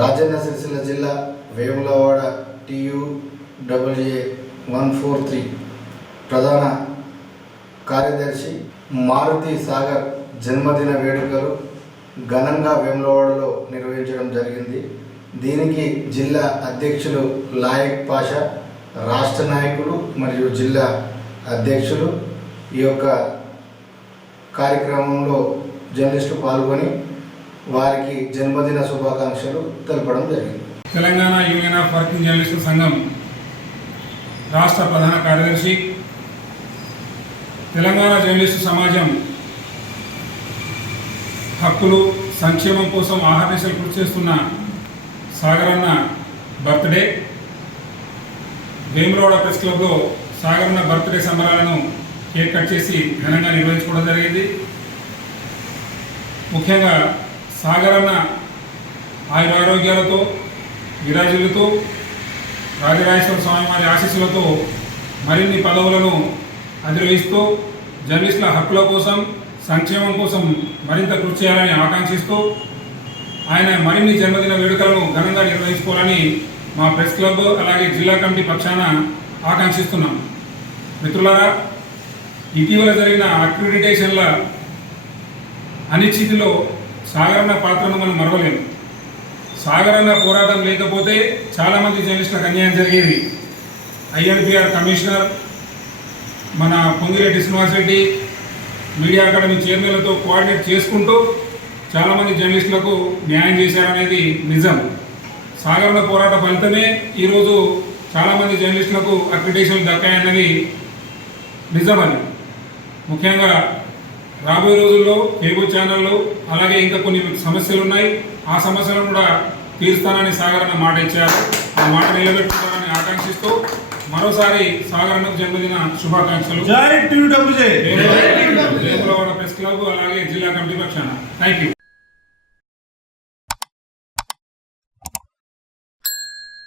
రాజన్న సిరిసిల్ల జిల్లా వేములవాడ TUAA 143 ప్రధాన కార్యదర్శి మారుతి సాగర్ జన్మదిన వేడుకలు ఘనంగా వేములవాడలో నిర్వహించడం జరిగింది. దీనికి జిల్లా అధ్యక్షులు లాయక్ పాషా, రాష్ట్ర నాయకులు మరియు జిల్లా అధ్యక్షులు ఈ యొక్క కార్యక్రమంలో జర్నలిస్టులు పాల్గొని వారికి జన్మదిన శుభాకాంక్షలు తెలపడం జరిగింది. తెలంగాణ యూనియన్ ఆఫ్ వర్కింగ్ జర్నలిస్టుల సంఘం రాష్ట్ర ప్రధాన కార్యదర్శి, తెలంగాణ జర్నలిస్టు సమాజం హక్కులు సంక్షేమం కోసం ఆహర్నిశలు కృషి చేస్తున్న సాగరన్న బర్త్డే వేములవాడ ప్రెస్ క్లబ్లో సాగరన్న బర్త్డే సంబరాలను కేక్ కట్ చేసి ఘనంగా నిర్వహించుకోవడం జరిగింది. ముఖ్యంగా సాగరన్న ఆయురారోగ్యాలతో విరాజులతో రాజరాజేశ్వర స్వామి వారి ఆశీస్సులతో మరిన్ని పదవులను అధిరోహిస్తూ జర్నలిస్టుల హక్కుల కోసం సంక్షేమం కోసం మరింత కృషి చేయాలని ఆకాంక్షిస్తూ ఆయన మరిన్ని జన్మదిన వేడుకలను ఘనంగా నిర్వహించుకోవాలని మా ప్రెస్ క్లబ్ అలాగే జిల్లా కమిటీ పక్షాన ఆకాంక్షిస్తున్నాం. మిత్రులారా, ఇటీవల జరిగిన అక్రిడిటేషన్ల అనిశ్చితిలో సాగరన్న పాత్రను మనం మరవలేము. సాగరన్న పోరాటం లేకపోతే చాలామంది జర్నలిస్టులకు అన్యాయం జరిగేది. INPR కమిషనర్, మన పొంగిరెడ్డి శ్రీనివాసరెడ్డి, మీడియా అకాడమీ చైర్మన్లతో కోఆర్డినేట్ చేసుకుంటూ చాలామంది జర్నలిస్టులకు న్యాయం చేశారనేది నిజం. సాగరన్న పోరాట ఫలితమే ఈరోజు చాలామంది జర్నలిస్టులకు అక్రిడిటేషన్లు దక్కాయన్నది నిజమని. ముఖ్యంగా రాబోయే రోజుల్లో కేబుల్ ఛానళ్ళు అలాగే ఇంకా కొన్ని సమస్యలు ఉన్నాయి. ఆ సమస్యలను కూడా తీరుస్తానని సాగరన్న మాట ఇచ్చారు. ఆ మాట నిలబెట్టుకోవాలని ఆకాంక్షిస్తూ మరోసారి సాగరన్నకు జన్మదిన శుభాకాంక్షలు. వేములవాడ ప్రెస్ క్లబ్ అలాగే జిల్లా కమిటీ పక్షాన థ్యాంక్ యూ.